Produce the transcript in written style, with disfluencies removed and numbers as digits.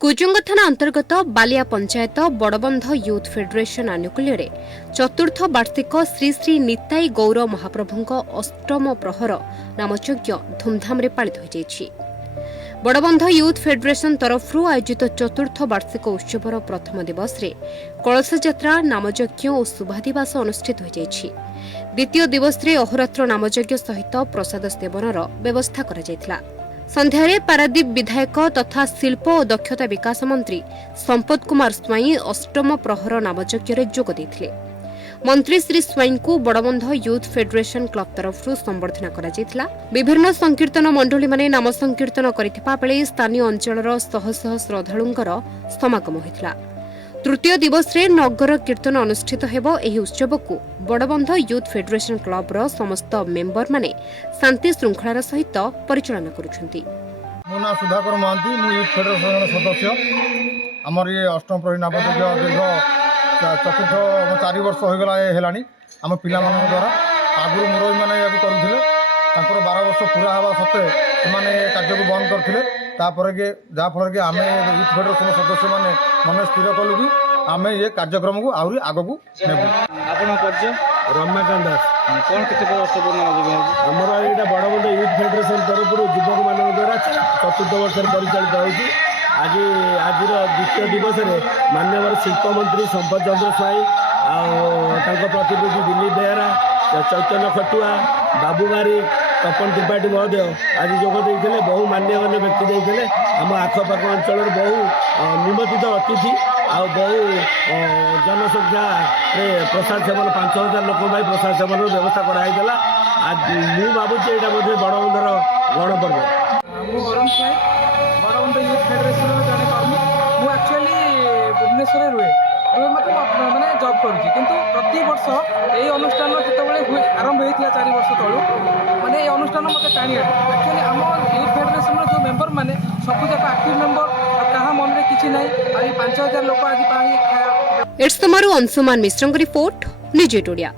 कुजुंग थाना अंतर्गत Ballia panchayat बड़बंध youth federation आनुकूल्य चतुर्थ वार्षिक श्री श्री निताई गौर महाप्रभु अष्टम प्रहर नामयज्ञ धूमधाम पालित हो बड़बंध यूथ फेडरेशन तरफ आयोजित चतुर्थ वार्षिक उत्सवर प्रथम दिवस रे कलश यात्रा नामयज्ञ और शुभादिवास अनुष्ठित हो द्वितीय दिवस रे अहोरात्र नामयज्ञ सहित प्रसाद सेवनर व्यवस्था करा संध्यारे पारादीप विधायक तथा शिल्प और दक्षता विकास मंत्री संपत कुमार स्वाई अष्टम प्रहर नामयज्ञ जोग देथिले। मंत्री श्री स्वाई को बड़बंध यूथ फेडरेशन क्लब तरफ संबर्धना करा विभिन्न संकीर्तन मंडली माने नाम संकीर्तन करिथिबा बेले स्थानीय अंचलर शह शह श्रद्धालुंकर समागम होइथिला। तृतीय दिवस रे नगर कीर्तन अनुष्ठित हेबो। एही उत्सव को बड़बंध यूथ फेडरेशन क्लब रो समस्त मेंबर माने शांति श्रृंखलार सहित परिचालन करुछंती। मो ना सुधाकर महांती मु यूथ फेडरेशन सदस्य हमर ये अष्टम प्रहरी नामयज्ञ दीर्घ चतुर्थ 4 वर्ष हो गला हेलानी आम पिला मान द्वारा आगु मुरई माने याकु करूथिले 12 वर्ष पूरा हवा सत्ते से कार्य को बंद करथिले तापर के जहाँफल कि आम यूथ फेडरेशन सदस्य मैंने मन स्थिर कलु कि आम ये कार्यक्रम को आहरी आग को नेबू। रमाकांत दास कौन आमर यहाँ बड़बंध यूथ फेडरेशन तरफ युवक मान द्वारा चतुर्थ वर्ष परिचालित होगी। आज आज द्वितीय दिवस में माननीय शिल्प मंत्री संपत चंद्र स्वाई प्रतिनिधि दिलीप बेहरा चैतन्य खटुआ बाबू बारिक तपन त्रिपाठी महोदय आज जोगदे बहु मान्यमान्य व्यक्ति देते आम आखपाख अंचल बहु निमंत्रित अतिथि आ बहु जनसंख्या प्रसाद सेवन 5000 लोक प्रसाद सेवन व्यवस्था कराइला। आज मुझे भावुँ यहाँ बोधे बड़बंधर गणपर्व बड़बंध यूथ फेडरेशन जन कर्मी मुझे एक्चुअली भुवनेश्वर रुहे मैंने जॉब करुँची किंतु प्रति वर्ष यही अनुष्ठान जो आरंभ होता 4 वर्ष तलू माने ये अनुष्ठान मत टाणी एक्चुअली आम यूथ फेडरेशन जो मेंबर मैंने सबूक आक्टिव मेंबर क्या मन में किसी ना 5000 लोक आज इट्स तुम्हारो अंशुमान मिश्र रिपोर्ट निज ओडिया।